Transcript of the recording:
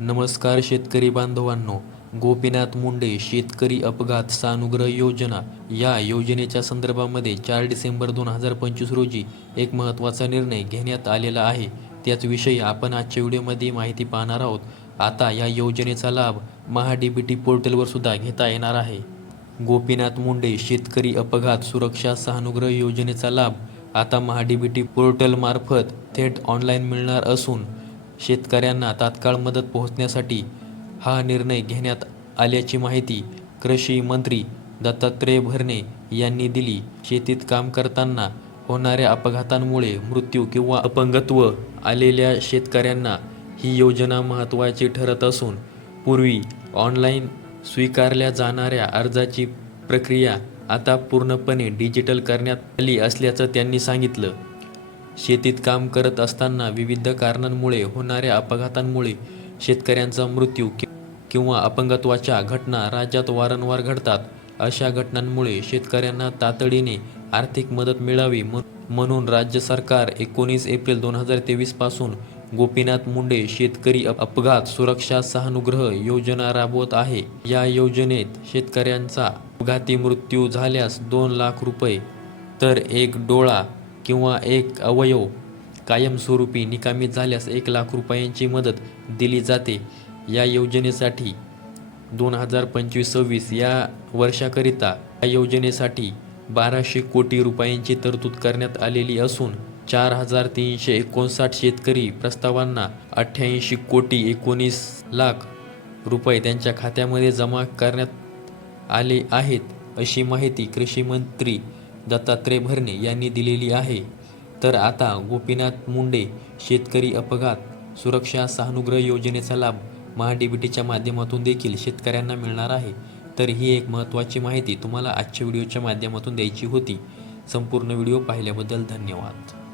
नमस्कार शेतकरी बांधवांनो गोपीनाथ मुंडे शेतकरी अपघात सानुग्रह योजना या योजनेच्या संदर्भामध्ये चार डिसेंबर दोन हजार पंचवीस रोजी एक महत्त्वाचा निर्णय घेण्यात आलेला आहे. त्याचविषयी आपण आजच्या व्हिडिओमध्ये माहिती पाहणार आहोत. आता या योजनेचा लाभ महाडीबीटी पोर्टलवर सुद्धा घेता येणार आहे. गोपीनाथ मुंडे शेतकरी अपघात सुरक्षा सहानुग्रह योजनेचा लाभ आता महाडीबीटी पोर्टलमार्फत थेट ऑनलाईन मिळणार असून शेतकऱ्यांना तात्काळ मदत पोहोचण्यासाठी हा निर्णय घेण्यात आल्याची माहिती कृषी मंत्री दत्तात्रय भरणे यांनी दिली. शेतीत काम करताना होणाऱ्या अपघातांमुळे मृत्यू किंवा अपंगत्व आलेल्या शेतकऱ्यांना ही योजना महत्त्वाची ठरत असून पूर्वी ऑनलाईन स्वीकारल्या जाणाऱ्या अर्जाची प्रक्रिया आता पूर्णपणे डिजिटल करण्यात आली असल्याचं त्यांनी सांगितलं. शेतीत काम करत असताना विविध कारणांमुळे होणाऱ्या अपघातांमुळे शेतकऱ्यांचा मृत्यू किंवा अपंगत्वाच्या घटना राज्यात वारंवार घडतात. अशा घटनांमुळे शेतकऱ्यांना तातडीने आर्थिक मदत मिळावी म्हणून राज्य सरकार एकोणीस एप्रिल दोन हजार तेवीसपासून गोपीनाथ मुंडे शेतकरी अपघात सुरक्षा सहानुग्रह योजना राबवत आहे. या योजनेत शेतकऱ्यांचा अपघाती मृत्यू झाल्यास दोन लाख रुपये तर एक डोळा किंवा एक अवयव कायमस्वरूपी निकामी झाल्यास एक लाख रुपयांची मदत दिली जाते. या योजनेसाठी दोन हजार पंचवीस सव्वीस या वर्षाकरिता या योजनेसाठी बाराशे कोटी रुपयांची तरतूद करण्यात आलेली असून चार हजार तीनशे एकोणसाठ शेतकरी प्रस्तावांना अठ्ठ्याऐंशी कोटी एकोणीस लाख रुपये त्यांच्या खात्यामध्ये जमा करण्यात आले आहेत अशी माहिती कृषी मंत्री दत्तात्रय भरणे यांनी दिलेली आहे. तर आता गोपीनाथ मुंडे शेतकरी अपघात सुरक्षा सहानुग्रह योजनेचा लाभ महाडीबीटीच्या माध्यमातून देखील शेतकऱ्यांना मिळणार आहे. तर ही एक महत्त्वाची माहिती तुम्हाला आजच्या व्हिडिओच्या माध्यमातून द्यायची होती. संपूर्ण व्हिडिओ पाहिल्याबद्दल धन्यवाद.